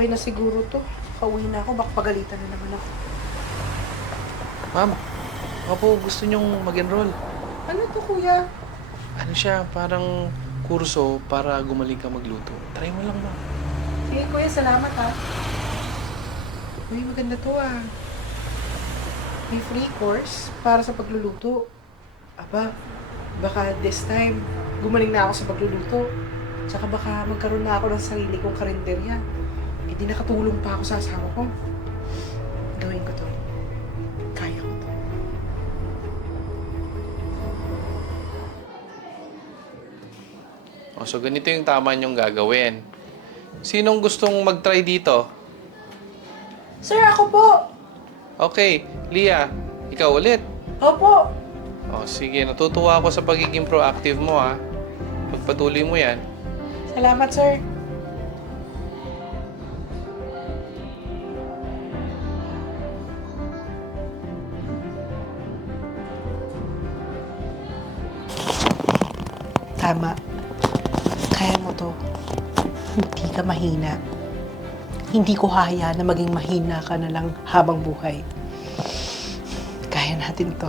Okay na siguro to. Pauwi na ako, baka pagalitan na naman ako. Ma'am, baka po gusto nyong mag-enroll. Ano to, kuya? Ano siya, parang kurso para gumaling ka magluto. Try mo lang, ma'am. Sige, kuya, salamat ha. Uy, maganda to ah. May free course para sa pagluluto. Aba, baka this time, gumaling na ako sa pagluluto. Tsaka baka magkaroon na ako ng sarili kong karinderya. Eh di nakatulong pa ako sa asawa ko. Gawin ko to. Kaya ko to. O, so ganito yung tama nyong gagawin. Sinong gustong mag-try dito? Sir, ako po! Okay, Lia, ikaw ulit. Opo! O, sige, natutuwa ako sa pagiging proactive mo, ha. Pagpatuloy mo yan. Salamat, sir. Tama. Kaya mo to. Hindi ka mahina. Hindi ko haya na maging mahina ka na lang habang buhay. Kaya natin to.